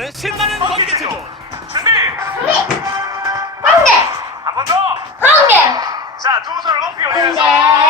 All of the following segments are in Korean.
하는 신나는 관계 제도. 준비. 관계. 한 번 더. 관계. 자, 두 손을 높이 올리면서.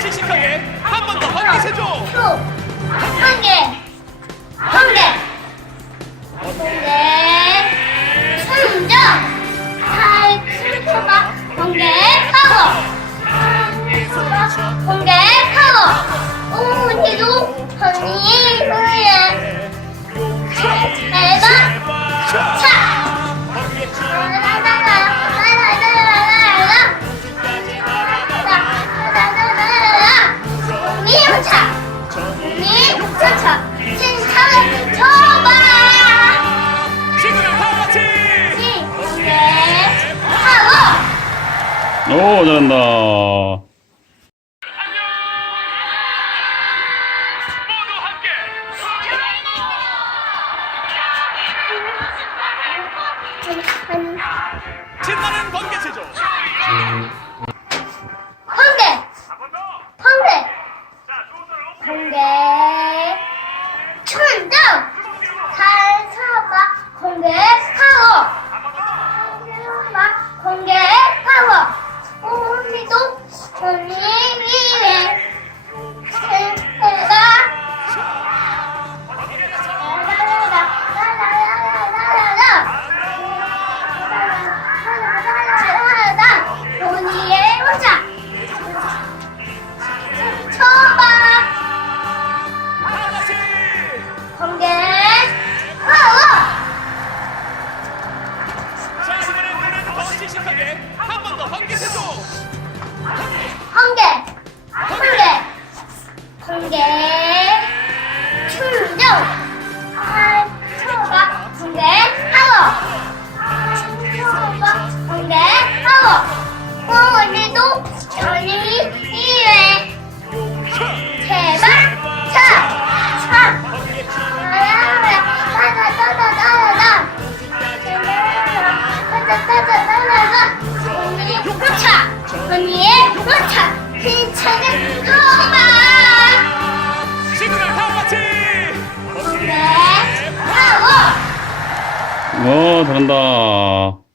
씩씩하게 한 번 더 헛기세죠. 한개. 한개. 번개. 순정 탈출토마 번개 파워. 번개 파워. 오지도 언니 후에 대박 오 잘한다. 언니의 도착! 그 힘차게 들어봐! 친구들 다 같이! 언니의 파워! 오, 잘한다.